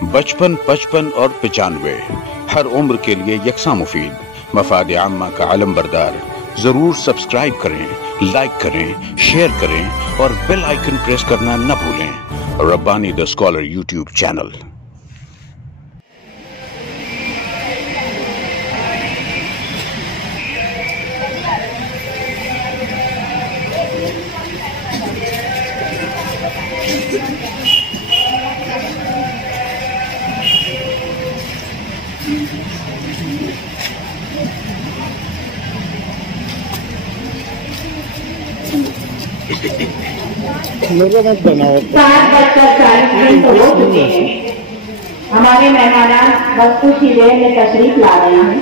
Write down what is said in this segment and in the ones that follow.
55 55 اور 95 ہر عمر کے لیے یکساں مفید، مفاد عامہ کا علم بردار۔ ضرور سبسکرائب کریں، لائک کریں، شیئر کریں اور بیل آئیکن پریس کرنا نہ بھولیں۔ Rabbani the scholar YouTube channel. ہمارے مہمان بس کچھ ہی دیر میں تشریف لا رہے ہیں۔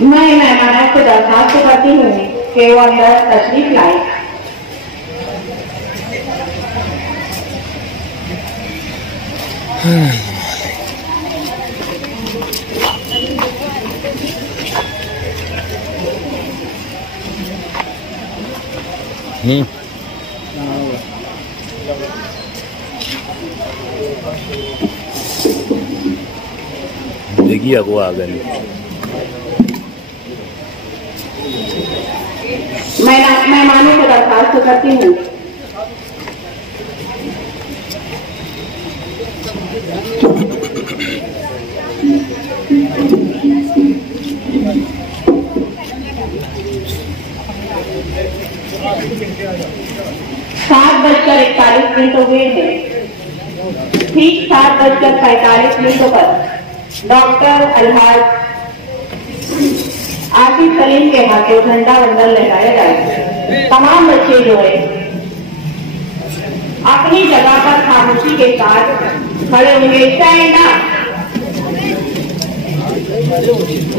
میں مہمانوں سے درخواست کرتی ہوں کہ وہ اندر تشریف لائیں۔ دیکھیے وہ آ گئے۔ میں مہمانوں سے درخواست کرتی ہوں سات بج کر 41 منٹ ہو گئے ہیں۔ ٹھیک 7:45 پر ڈاکٹر الحاج آصف سلیم کے ہاتھوں جھنڈا وندن لہرایا جائے۔ تمام بچے جو ہے اپنی جگہ پر خاموشی کے ساتھ کھڑے ہوئے۔ اسٹینڈ اپ،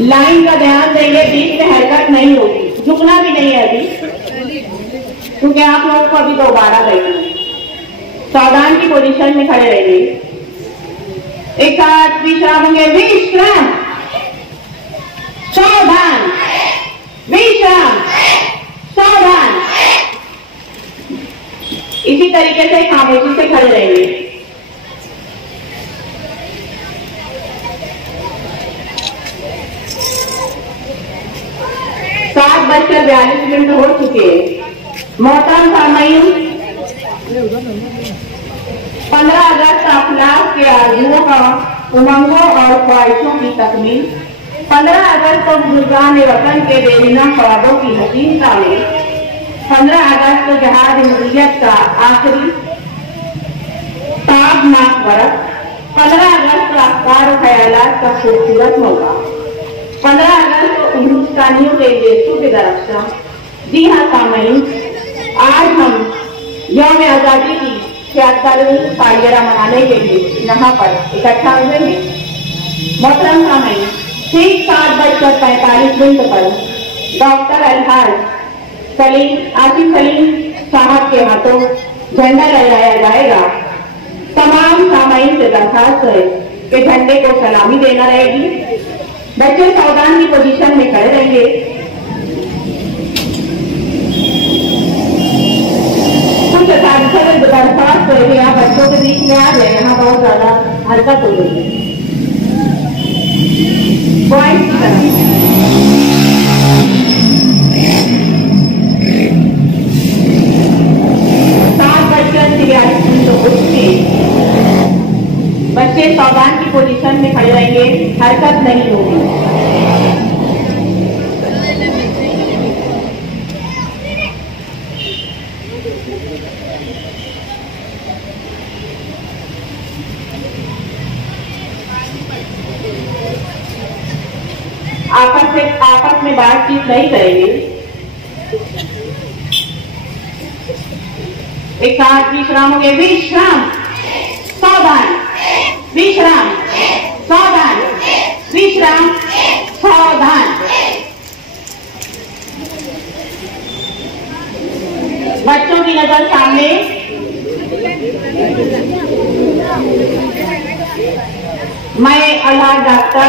لائن کا دھیان دیں، بیچ میں حرکت نہیں ہوگی، جھکنا بھی نہیں ہے ابھی، کیونکہ آپ لوگوں کو ابھی دوبارہ گئی۔ ساودھان کی پوزیشن میں کھڑے رہیے۔ ایک ساتھ وشرام ہوں گے، وشرام، ساودھان، وشرام، ساودھان۔ اسی طریقے سے خاموشی سے کھڑے رہیے۔ سات بج کر 42 منٹ ہو چکے۔ محترم سامعین، 15 اگست افلاک کے آرزوؤں کا، امنگوں اور خواہشوں کی تکمیل۔ 15 اگست کو بزرگان وطن کے دیرینہ خوابوں کی حسین تعمیر۔ 15 اگست کو جہاد ملیت کا آخری تابناک ورق۔ 15 اگست کو افکار و خیالات کا خوبصورت موقع۔ 15 اگست کو ہندوستانیوں کے جیسو کے درخشاں۔ جی ہاں سامعین، آج ہم یوم آزادی کی 76ویں سالگرہ منانے کے لیے یہاں پر اکٹھا ہوئے ہیں۔ محترم سامعین، ٹھیک 7:45 پر ڈاکٹر الحاج آصف سلیم صاحب کے ہاتھوں جھنڈا لہرایا جائے گا۔ تمام سامعین سے درخواست ہے کہ جھنڈے کو سلامی دینا رہے گی۔ بچے ساودھان کی پوزیشن میں کھڑے رہیں گے۔ کچھ اساتذہ سے درخواست ہے کہ آپ بچوں کے بیچ میں آ جائیں، یہاں بہت زیادہ حرکت ہو رہی ہے۔ 7:43 بچے ساودھان کی پوزیشن میں کھڑے رہیں گے، حرکت نہیں ہوگی۔ آپس میں بات چیت نہیں کریں گے۔ ایک ساتھ وشرام ہوں گے، وشرام، ساودھان، وشرام، ساودھان، وشرام، ساودھان۔ بچوں کی نظر سامنے۔ میں الحاج ڈاکٹر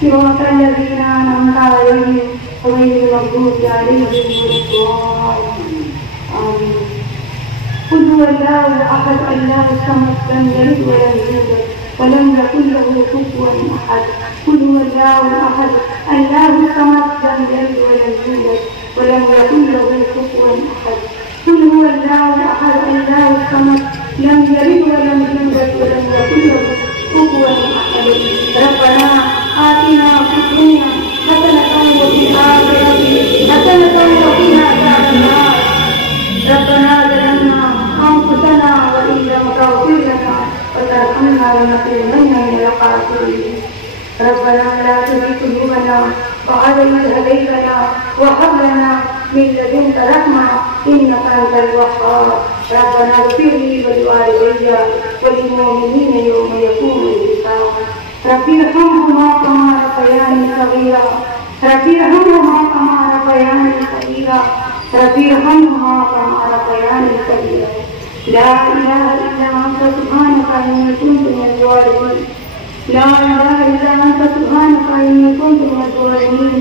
صراط الذين أنعمت عليهم غير المغضوب عليهم ولا الضالين آمين. قل هو الله أحد الله الصمد لم يلد ولم يولد ولم يكن له كفوا أحد. قل هو الله أحد الله الصمد لم يلد ولم يولد ولم يكن له كفوا أحد. قل هو الله أحد الله الصمد لم يلد ولم يولد ولم يكن له كفوا أحد. ربنا آتنا في الدنيا حسنة وفي الآخرة حسنة وقنا عذاب النار. ربنا ظلمنا أنفسنا وإن لم تغفر لنا وترحمنا لنكونن من الخاسرين. ربنا لا تزغ قلوبنا بعد إذ هديتنا وهب لنا من لدنك رحمة إنك أنت الوهاب. ربنا اغفر لي ولوالدي وللمؤمنين يوم يقوم الحساب. رب ارحمهما كما ربياني صغيرا. رب ارحمهما كما ربياني صغيرا. رب ارحمهما كما ربياني صغيرا. لا إله إلا أنت سبحانك إني كنت من الظالمين. لا إله إلا أنت سبحانك إني كنت من الظالمين.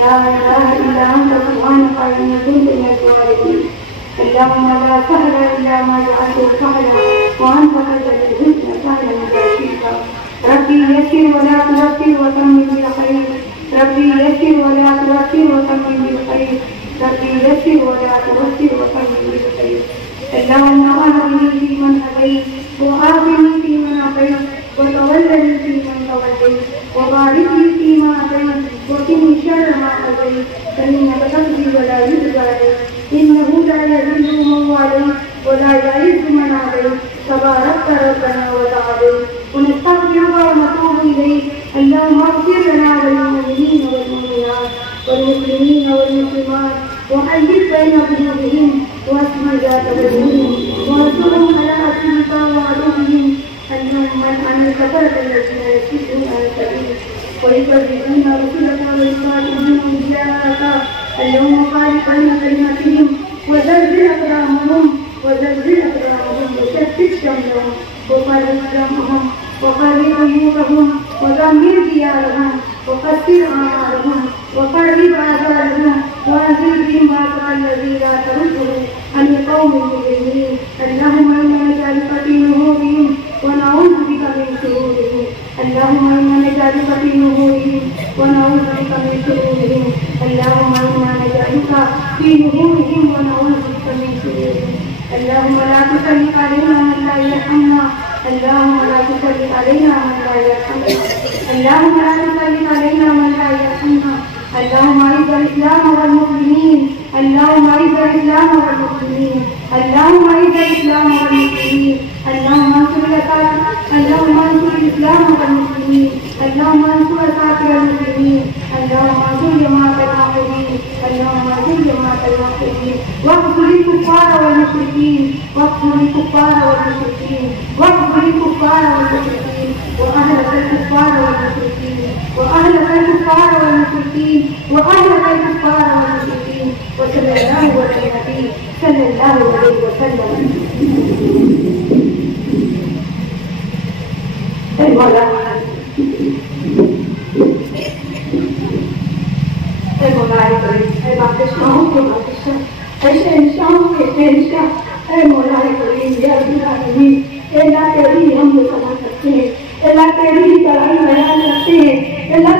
لا إله إلا أنت سبحانك إني كنت من الظالمين. اللهم لا سهل إلا ما جعلته سهلا وأنت تجعل الحزن سهلا إذا شئت. ربي يسر ولا تعسر وتمم بالخير. ربي يسر ولا تعسر وتمم بالخير. ربي يسر ولا تعسر وتمم بالخير. اللهم أهدني فيمن هديت وآتني فيمن عافيت وتولني فيمن توليت وبارك لي فيما أعطيت وقني شر ما قضيت فإنك تقضي ولا يقضى عليك إنه لا يذل من واليت ولا يعز من عاديت تباركت ربنا وتعاليت. ونستغفرك ونتوب إليك. اللهم اغفر لنا وللمؤمنين والمؤمنات والمسلمين والمسلمات وألف بين قلوبهم واسمع ذات بينهم وانصرهم على عدوك وعدوهم. اللهم عن الكفرة الذين يصدون عن السبيل ويكذبون رسلك ويقاتلون إياك. اللهم خالف بين كلمتهم وزلزل أقدامهم وشتت شملهم وفرق جمعهم وفرق بيوتهم ودمر ديارهم وقصر أعمالهم وقرب آجالهم وأنزل بهم بأسك الذي لا ترده عن القوم المجرمين. اللهم إنا نجعلك في نحورهم ونعوذ بك من شرورهم. اللهم إنا نجعلك في نحورهم ونعوذ بك من شرورهم. اللهم إنا نجعلك في نحورهم ونعوذ بك من شرورهم. اللهم لا تسلط علينا من لا يرحمنا. اللهم لا تسلط علينا من لا يرحمنا. اللهم لا تسلط علينا من لا يرحمنا. اللهم أعز الإسلام والمسلمين. اللهم أعز الإسلام والمسلمين. اللهم أعز الإسلام والمسلمين. اللهم انصر اللهم انصر الإسلام والمسلمين. اللهم انصر سائر المسلمين. اللهم انصر جماعة الموحدين. اللهم انصر جماعة الموحدين. واقتل الكفار والمشركين. واقتل الكفار والمشركين. واقتل الكفار والمشركين. وأهلك الكفار والمشركين. وأهلك الكفار والمشركين. وأهلك الكفار والمشركين. وصلى الله على النبي صلى الله عليه وسلم.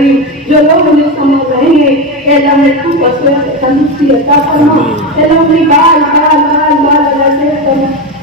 کریم جو لوگ انہیں سمجھ رہے ہیں اے اللہ میں تو وسوسے تندرستی عطا فرما اے اللہ اپنی بال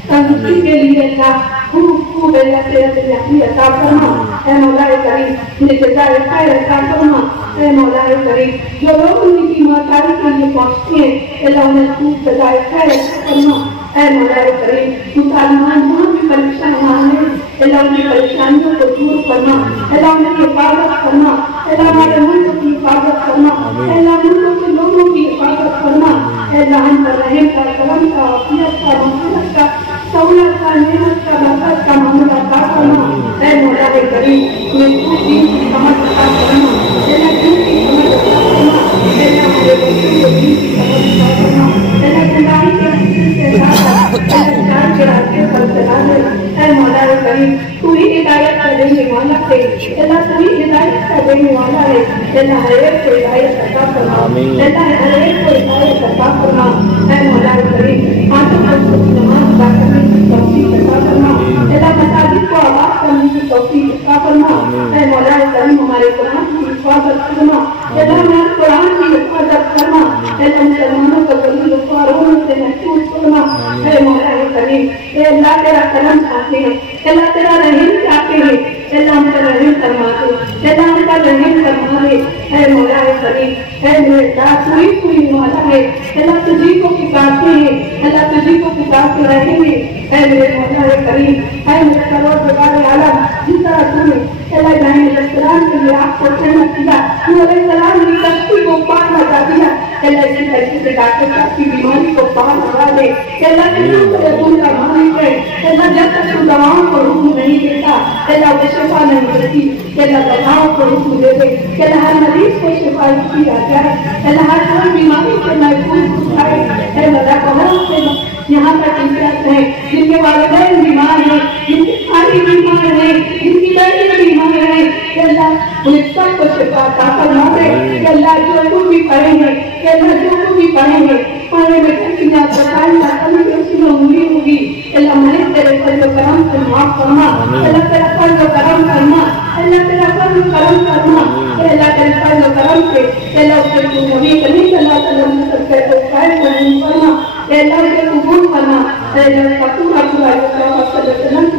تندرستی کے لیے اللہ خوب اللہ صحت یقین عطا فرما اے مولا کریم انہیں جزائے خیر عطا فرما اے مولا کریم جو لوگ ان کی بیماری کے لیے پہنچتے ہیں اللہ انہیں خوب جزائے خیر عطا فرما اے مولا کریم مسلمان جہاں بھی پریشان ہیں اللہ ان کی پریشانیوں کو دور کرنا اللہ ان کی حفاظت کرنا اللہ ہمارے ملک کی حفاظت کرنا اللہ ملک کے لوگوں کی حفاظت کرنا اللہ ان پر رحم کا کرم کا عافیت کا مغفرت کا سہولت کا نعمت کا برکت کا معاملہ عطا کرنا اے مولا کریم انہیں خود دین کی سمجھ عطا کرنا اللہ دین کی سمجھ عطا کرنا اللہ ہمارے بچوں کو دین کی سمجھ عطا کرنا اللہ زندگی کے حصے سے اللہ جان کے راستے پر چلا دے اے مولا کریم تو ہی ہدایت کا دینے والا ہے اللہ تو ہی ہدایت کا دینے والا ہے اللہ ہر ایک کو ہدایت عطا فرما اللہ ہر ایک کو ہدایت عطا فرما اے مولا کریم آنکھوں پر نماز ادا کرنے کی توفیق عطا فرما اللہ مساجد کو آباد کرنے کی توفیق عطا فرما اے مولا کریم ہمارے قرآن کی حفاظت فرما اللہ ہمارے قرآن کی حفاظت فرما اللہ مسلمانوں کو ذلیل و خواروں سے محفوظ فرما اے مولا کریم اے اللہ تیرا کرم چاہتے ہیں اللہ تیرا رحم چاہتے ہیں اللہ ہم پر رحم فرما دے اللہ ہم پر رحم فرما دے اے مولا کریم اے میرے داد کوئی مولا ہے اللہ تجھی کو پکارتے ہیں اللہ تجھی کو پکارتے رہیں گے اے میرے مولا کریم اے میرے پروردگار عالم جس طرح تو نے اللہ ابراہیم علیہ السلام کے لیے آپ کو خدمت کیا نوح علیہ السلام نے کشتی کو پار لگا دیا اللہ اسی طریقے سے ڈاکٹر صاحب کی بیماری کو پار لگا دے اللہ کے نام پر رسول کا مالک ہے اللہ جب تک تو دواؤں کو حکم نہیں دیتا اللہ کو شفا نہیں دیتی اللہ دواؤں کو حکم دے دے اللہ ہر مریض کو شفا کی آ جائے اللہ ہر کوئی بیماری سے محفوظ ہو جائے اللہ کا بہت سے یہاں تک انتظار ہے جن کے والدین بیمار ہیں جن کے بھائی بیمار ہیں جن کی بیٹی بیمار ہیں اللہ انہیں سب کو شفا عطا فرما دے اللہ جو بھی پڑھیں گے اللہ جو بھی پڑھیں گے پڑھنے میں کتنا بتائیں گا کبھی اسی میں امید ہوگی اللہ ہمارے تیرے فضل و کرم سے معاف فرما اللہ تیرا فضل و کرم فرما اللہ تیرا فضل و کرم فرما اللہ تیرے فضل و کرم سے اللہ اس کے نبی کریم صلی اللہ علیہ وسلم سب سے تو خیر فرما اللہ اسے قبول فرما اللہ اس کا پورا پورا صلی اللہ علیہ وسلم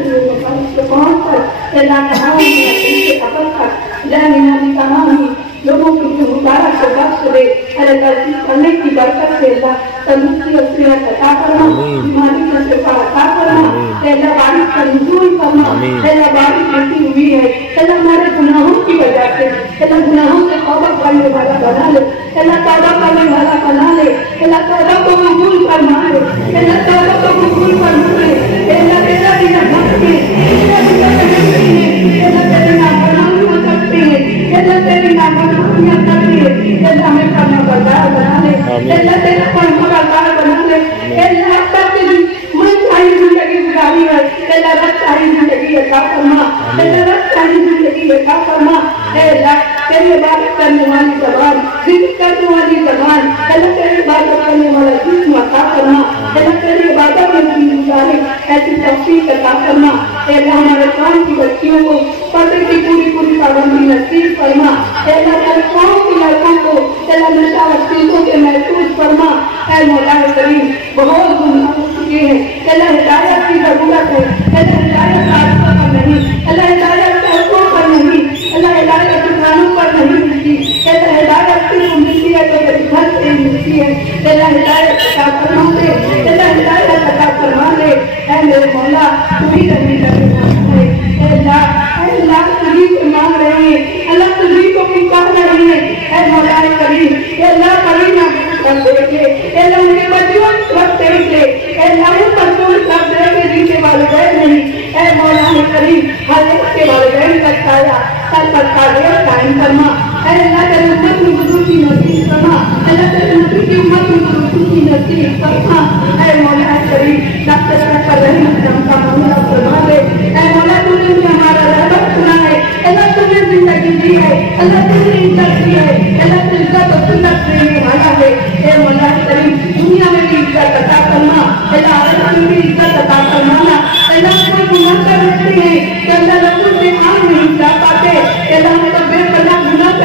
کے پہنچ کر اللہ کا نام سے قبل کر لا نامی کا نام لوگوں کی مبارک کو بخش دے اللہ کی کرنے کی برکت سے اللہ تندرستی اور صحت عطا فرما بیماری کا شفا عطا فرما اللہ بارش کا نزول فرما اللہ بارش ایسی ہوئی ہے اللہ ہمارے گناہوں کی وجہ سے اللہ گناہوں سے توبہ کرنے والا بنا لے اللہ توبہ کرنے والا بنا لے اللہ توبہ کو قبول فرما لے اللہ توبہ کو قبول فرما لے اللہ تیرا بنا بھکتے اللہ تیرے نافرمانی ہو سکتے ہیں اللہ تیری نافرمانیاں کرتے ہیں اللہ ہمیں فرما بردار بنا لے اللہ تیرا فرما بردار بنا لے اللہ اپنا تیری من چاہی زندگی گزاری ہے اللہ رب چاہی زندگی عطا فرما اللہ رب چاہی زندگی عطا فرما اے اللہ تیری عبادت کرنے والی زبان ذکر کرنے والی زبان اللہ تیری عبادت کرنے والا جسم عطا فرما اللہ تیری عبادت میں بھی گزارے ایسی توفیق عطا فرما اے اللہ ہمارے قوم کی بچیوں کو پردے کی پوری پابندی نصیب فرما اے اللہ تیرے قوم کے لڑکوں کو اللہ نشہ و چیزوں کے محفوظ فرما اے مولا کریم بہت گناہ ہو چکے ہیں اللہ ہدایت کی ضرورت ہے اللہ ہدایت راستوں پر نہیں اللہ ہدایت سڑکوں پر نہیں اللہ ہدایت دکانوں پر نہیں ملتی اللہ ہدایت صرف ملتی ہے تو میرے گھر سے ملتی ہے اللہ ہدایت عطا فرما دے اللہ ہدایت عطا فرما دے اے میرے مولا تو ہی رہنے لگے اے اللہ تجھی کو مانگ رہے ہیں اللہ تجھی کو پکار رہے ہیں اے مولا کریم اے اللہ کریم کر دے کے اے اللہ ان کے بچوں وقت دے کے اے اللہ ان پر تو سب دے کے جن کے والدین نہیں اے مولا کریم ہر ایک کے والدین کا سایہ سر پر قادر قائم فرما اے اللہ تیرے امت میں بزرگی نصیب فرما اللہ تیرے نبی کی امت میں بزرگی نصیب فرما اے مولا کریم ڈاکٹر صاحب پر رحمت کا معاملہ فرما دے اے مولا تو نے ہمارا رحمت سنا ہے اللہ تو نے زندگی دی ہے اللہ تو نے عزت دی ہے اللہ تو عزت و سنت دینے والا ہے اے مولا کریم دنیا میں بھی عزت عطا کرنا اللہ آخرت میں بھی عزت عطا فرمانا اللہ کوئی گناہ کر رہتے ہیں کہ اللہ رسول سے آن نہیں جا پاتے اللہ ہمیں تو بے پناہ گناہ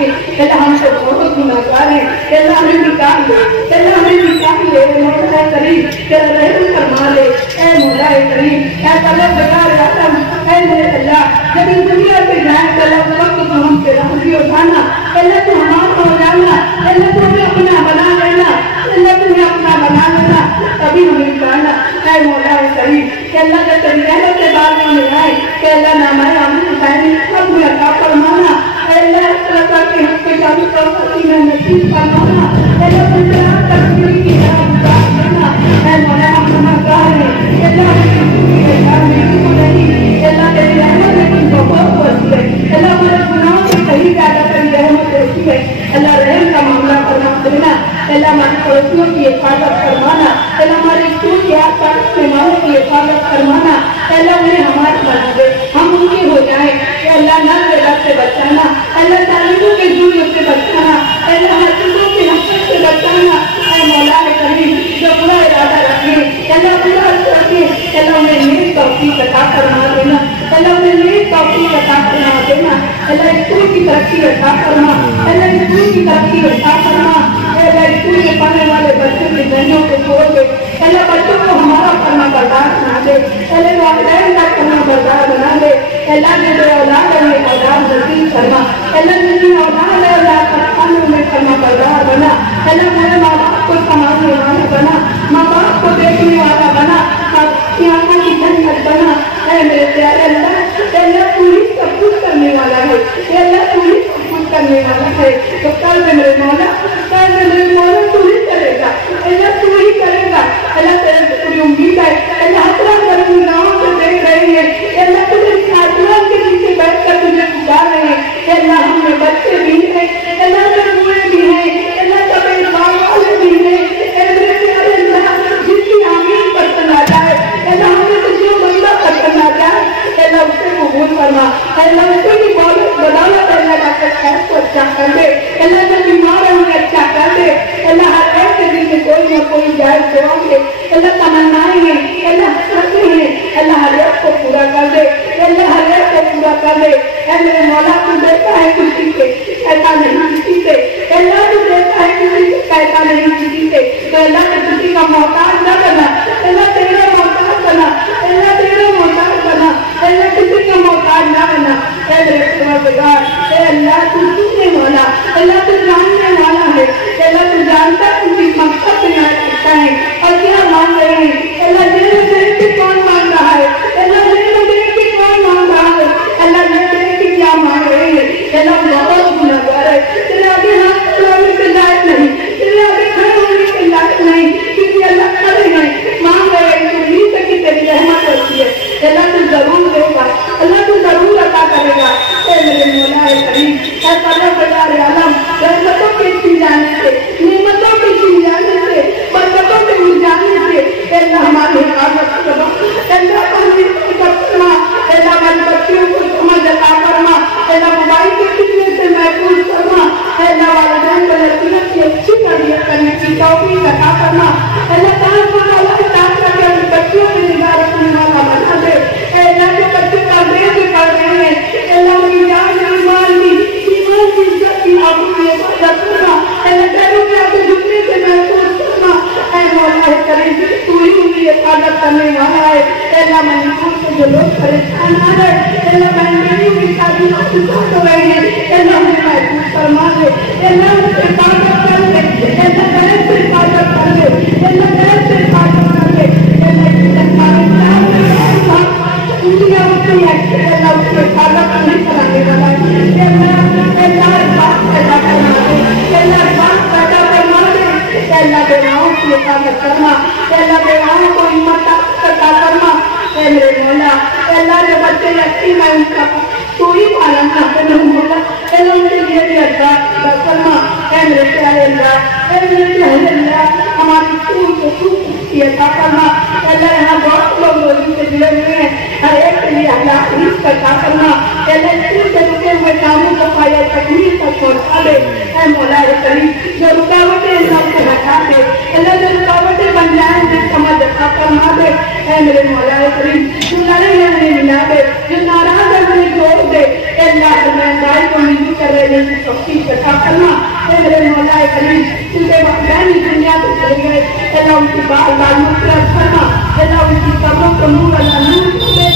کے اللہ ہم سے بہت گناہگار ہیں اللہ ہمیں نکاح لے اللہ ہمیں نکاح لے مولا کریم تیرا رحم فرما لے اے مولا کریم اے طلب بگار عالم اے میرے اللہ جب اس دنیا پہ جائیں تو اللہ وقت تو ہم سے راضی ہو جانا اللہ تو ہمارا ہو جانا اللہ تو ہمیں اپنا بنا لینا اللہ تمہیں اپنا بنا لینا تبھی ہمیں جانا اے مولا کریم کہ اللہ کا طریقہ کے بعد میں آئے کہ اللہ نامہ ہم حسین سب میں عطا فرمانا اے اللہ تعالیٰ کے حق پہ جاری پروپرٹی میں نصیب فرمانا اے اللہ تمہیں تکمیل کی راہ بتا دینا اے مولا ہم گناہگار ہیں اللہ ہمیں کسی کی احسان نہیں اللہ تیری رحمت لیکن بہت وسیع ہے اللہ ہمارے گناہوں سے کہیں زیادہ تیری رحمت وسیع ہے اللہ رحم کا معاملہ فرما دینا اللہ ہماری پڑوسیوں کی حفاظت فرمانا اللہ ہمارے اسکول کے آس پاس مہمانوں کی حفاظت فرمانا اللہ انہیں ہمارا بنا دے ہم ان کے ہو جائیں کہ اللہ نہ سے بچانا اللہ تعلیموں کے ظلم سے بچانا اللہ حسدوں کی نفرت سے بچانا اے مولا کریم جو برا ارادہ رکھے اللہ برا رکھے اللہ انہیں نیک توفیق عطا فرما دینا اللہ انہیں نیک توفیق عطا فرما دینا اللہ اسکول کی ترقی عطا فرما اللہ اسکول کی ترقی عطا فرما اللہ اسکول میں پڑھنے والے بچوں کی ذہنوں کو چھوڑ دے اللہ بچوں کو ہمارا فرما بردار بنا دے اللہ والدین کا فرما بردار بنا دے اللہ نے جو اولاد ہے انہیں اولاد نصیب فرما اللہ نے جو اولاد ہے اللہ انہیں فرما بردار بنا اللہ میرے ماں باپ کو سنبھالنے والا بنا ماں باپ کو دیکھنے والا بنا کی آنکھوں کی جنت بنا اے میرے پیارے اللہ اللہ پوری سب کچھ کرنے والا ہے اللہ پوری سب کچھ کرنے والا ہے تو کل میں میرے مولا تو ہی کرے گا اللہ تو ہی کرے گا اللہ تیرے سے پوری امید ہے اللہ اپنا کرم گاؤں سے دیکھ رہے ہیں اللہ تجھے آسمان کے پیچھے بیٹھ کر تجھے پکار رہے ہیں اللہ ہم میں بچے بھی ہیں اللہ کے بوڑھے بھی ہیں اللہ کا بے باپ والے بھی ہیں میرے پیارے اللہ جس کی آمین پسند آ جائے اللہ ہمیں سے جو بندہ پسند آ جائے اللہ اس سے قبول فرما اللہ اس کی بدولت اللہ کا خیر کو اچھا کر دے اللہ جو بیمار ہے انہیں اچھا کر دے اللہ ہر ایک کے دل میں کوئی نہ کوئی جائز جواب ہے اللہ تمنائیں ہیں اللہ حسرتیں ہیں اللہ ہر ایک کو پورا کر دے اللہ ہر ایک کو پورا کر دے اے میرے مولا تو دیتا ہے کسی سے کہتا نہیں کسی سے اللہ تو دیتا ہے کسی سے کہتا نہیں کسی سے تو اللہ نے کسی کا محتاج نہ بنا اللہ تیرا محتاج بنا اللہ تیرا محتاج بنا اللہ کسی کا محتاج نہ بنا اے میرے پروردگار اے اللہ تو سننے والا اللہ تو جاننے والا ہے اللہ تو جانتا ہے ان کی مقصد کیا کرتا ہے اور کیا مانگ رہے ہیں اللہ دل میں دیکھ کے کون مانگ رہا ہے اللہ دل میں دیکھ کے کون مانگ رہا ہے اللہ دل میں دیکھ کے کیا مانگ رہے ہیں اللہ بہت گناہگار ہے تیرے آگے ہاتھ کھڑے کے لائق نہیں تیرے آگے کھڑے ہونے کے لائق نہیں کیونکہ اللہ کھڑے ہیں مانگ رہے ہیں امید ہے کہ تیری رحمت ہوتی ہے اللہ تو ضرور دے گا اللہ تو ضرور عطا کرے گا اے میرے مولا کریم اے پرور بازار عالم رحمتوں کے چھن جانے سے نعمتوں کے چھن جانے سے برکتوں کے مل جانے سے اللہ ہماری حفاظت کرنا اللہ ہماری فرما اللہ ہمارے بچوں کو سمجھ عطا فرما اللہ موبائل کے فتنے سے محفوظ فرما اللہ والدین کو نصیحت کی اچھی تربیت کرنے کی توفیق عطا فرما اللہ تعالیٰ کو اللہ تعالیٰ کر کے اپنے بچوں کی نگاہ رکھنے والا بنا دے اللہ کے بچے پردے سے پڑھ رہے ہیں اللہ کی جان ایمان کی عزت کی آبرو کی حفاظت کرنا اللہ پیروں کے آگے جھکنے سے محفوظ کرنا اے مولا کریم تو ہی ان کی حفاظت کرنے والا ہے اللہ منظور سے جو لوگ پریشان آ رہے اللہ بہنوں کی شادی ہو رہے ہیں اللہ انہیں محفوظ فرما دے اللہ ان سے حفاظت کر دے اللہ غیر سے حفاظت کر دے اللہ غیر سے حفاظت کر دے اللہ کی سرکاری دنیا ہوتی ہے اللہ اس کو حفاظت نہیں کرانے والا ہے اللہ بات پیدا کرنا دے اللہ بات پیدا کرنا دے اللہ بیواؤں کی حفاظت کرنا اللہ بیواؤں کو ہمت عطا کرنا اے میرے مولا اللہ جو بچے یتیم ہیں ان کا تو ہی پالن کرتے ہیں مولا اللہ ان کے لیے بھی عطا فرما اے میرے پیارے اللہ اے میرے پیارے اللہ ہماری اسکول کو خوب عطا فرما اللہ یہاں بہت لوگ روزی سے جڑے ہوئے ہیں ہر ایک کے لیے اللہ رزق عطا فرما اللہ اسکول سے رکے ہوئے کاموں کو پایا تکمیل تک پہنچا دے اے مولا کریم جو رکاوٹیں سب سے ہٹا دے اللہ جو رکاوٹیں بن جائیں جس سمجھ عطا فرما دے اے میرے مولا کریم جو لڑے ہیں انہیں ملا دے جو ناراض ہے انہیں جوڑ دے اللہ مہنگائی کو ملی کر رہنے کی توفیق عطا فرما. اے میرے مولا کریم جنہیں وحدانی دنیا سے چلے گئے اللہ ان کی بار بار مغفرت فرما. اللہ ان کی قبروں کو نور اللہ نور دے.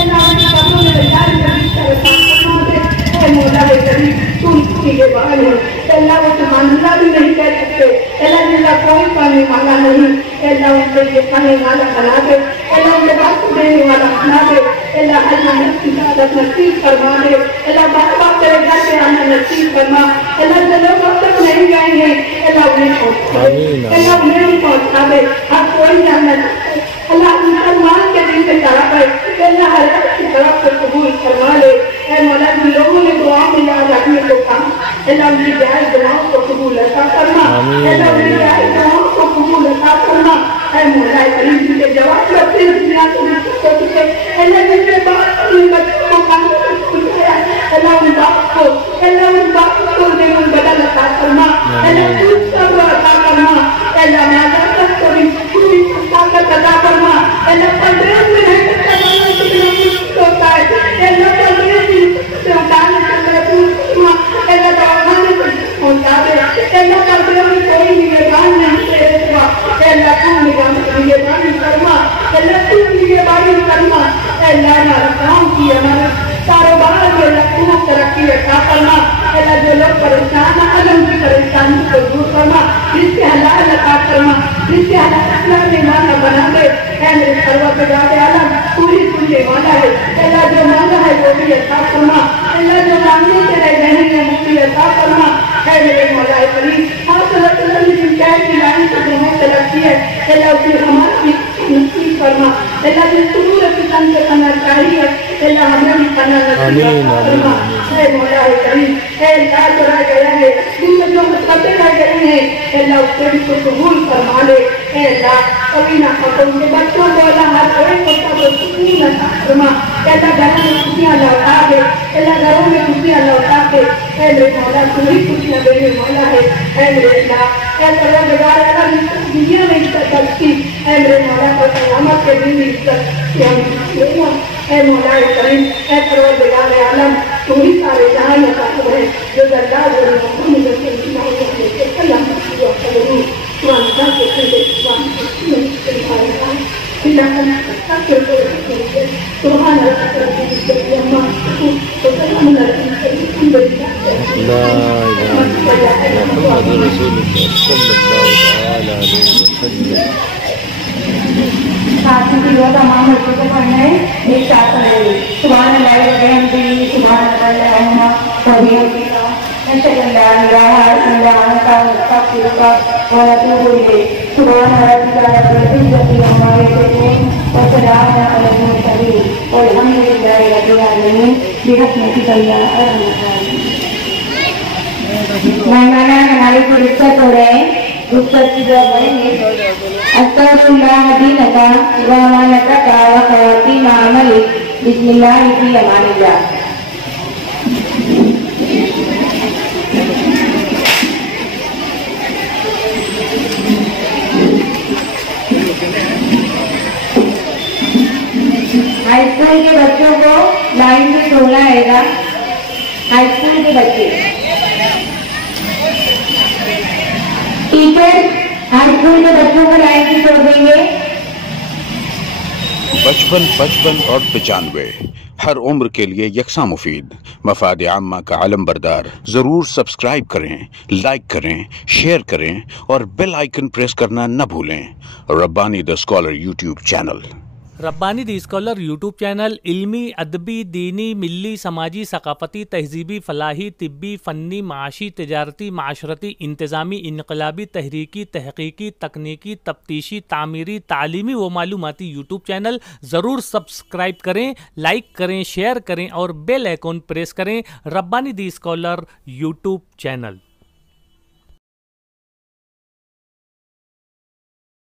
اللہ ان کی قبروں میں رضائی نبی کا رضا فرما دے. اے مولا کریم تو ان کی نگہبان ہے. اللہ وہ تو ماننا بھی نہیں کہہ سکتے. اللہ جنہیں کوئی پانے والا نہیں. اللہ ان سے یہ پانے والا بنا دے. اللہ ان کے بات کو دینے والا بنا دے. اللہ اللہ کی عادت نصیب فرما دے. اللہ بار بار تیرے گھر سے آنا نصیب فرما. اللہ جو لوگ اب تک نہیں گئے ہیں اللہ انہیں پہنچا دے. اللہ انہیں پہنچا دے. ہر کوئی جاننا چاہتے اللہ مسلمان کے دل سے طرف ہے. اللہ ہر ایک کی طرف سے قبول فرما لے. اے مولا جن لوگوں نے دعا میں یاد رکھنے کو کہا اللہ ان کی جائز دعاؤں کو قبول عطا فرما. اللہ ان کی جائز دعاؤں کو قبول عطا فرما. اے مولا کریم جن کے جواب رکھتے دنیا کو بھی ہو چکے اللہ جن کے بعد اپنے بچوں کو کھانے کو سکھایا اللہ ان باپ کو دن بدل عطا فرما. اللہ خود صبر عطا فرما. اللہ معذرت تک کبھی پوری طاقت عطا فرما. اللہ پردیس میں رہ کر کرنا کتنا مشکل ہوتا ہے. اللہ پردیس سے اٹھانے کا محفوظ فرما. اللہ دعوانے پر پہنچا دے. اللہ پردیس میں کوئی نگہبان نہیں تیرے سوا. اللہ تو نگہبانی فرما. اللہ تو نگہبانی فرما. اللہ ہمارا کام کیا ہمارا کاروبار میں اللہ خوب ترقی عطا فرما. اللہ جو لوگ پریشان ہیں اللہ ان کی پریشانی کو دور فرما. جس کے حلال عطا فرما. جس کے حلال اپنا مہمان بنا دے. اے میرے پروردگار عالم پوری سننے والا ہے. اللہ جو مانگا ہے وہ بھی عطا فرما. اللہ جو مانگنے کے رہ گئے ہیں وہ بھی عطا فرما. اے میرے مولا کریم آپ صلی اللہ علیہ وسلم نے جن کہہ کی لائن سے جو ہے تلقی ہے اللہ اسے ہماری نصیب فرما. اللہ جس سرور کسان سے کھانا چاہیے اللہ ہمیں بھی کھانا نصیب فرما. اے مولا کریم اے اللہ جو رہ گئے ہیں جن میں جو مطلبے رہ گئے ہیں اللہ اس سے بھی تو قبول فرما لے. اے اللہ کبھی نہ ان کے بچوں کو اللہ ہر کوئی کو سکون عطا فرما. اللہ گھروں میں خوشیاں لوٹا دے. اللہ گھروں میں خوشیاں لوٹا دے. اے میرے مولا تو ہی خوشیاں دینے والا ہے. اے میرے اللہ اے پروردگار عالم دنیا میں عزت بخشی. اے میرے مولا کو قیامت کے دن عزت کی ہم اے مولا کریم اے پروردگار عالم تو ہی سارے جہان عطا ہے. جو اللہ و محمد رسول اللہ صلی اللہ علیہ وسلم وانتا کے سندے وانتا کے سبحان ساتھی کی وہ تمام بچوں کو پڑھنا ہے ایک ساتھ پڑھیں گے. سبحان اللہ وبحمدہ سبحان اللہ العظیم وبحمدہ نشهد ان لا اله الا انت نستغفرك ونتوب اليك. سبحان ربك رب العزة عما يصفون وسلام على المرسلين والحمد لله رب العالمين برحمتك يا ارحم الراحمين. مہمانان ہماری کو رخصت ہو رہے ہیں. رخصت کی دعا پڑھیں گے. استغفر الله دينك وامانتك وخواتيم عملك بسم الله في امان الله. ہائی اسکول کے بچوں کو لائن میں چھوڑنا رہے گا. ہائی اسکول کے بچے ٹیچر ہائی اسکول کے بچوں کو لائن میں چھوڑ دیں گے. 55 55 اور 95 ہر عمر کے لیے یکساں مفید. مفاد عامہ کا علم بردار. ضرور سبسکرائب کریں، لائک کریں، شیئر کریں اور بیل آئیکن پریس کرنا نہ بھولیں. Rabbani the scholar YouTube channel. Rabbani the scholar YouTube channel علمی، ادبی، دینی، ملی، سماجی، ثقافتی، تہذیبی، فلاحی، طبی، فنی، معاشی، تجارتی، معاشرتی، انتظامی، انقلابی، تحریکی، تحقیقی، تکنیکی، تفتیشی، تعمیری، تعلیمی و معلوماتی یوٹیوب چینل. ضرور سبسکرائب کریں، لائک کریں، شیئر کریں اور بیل آئیکن پریس کریں. ربانی دی اسکالر یوٹیوب چینل.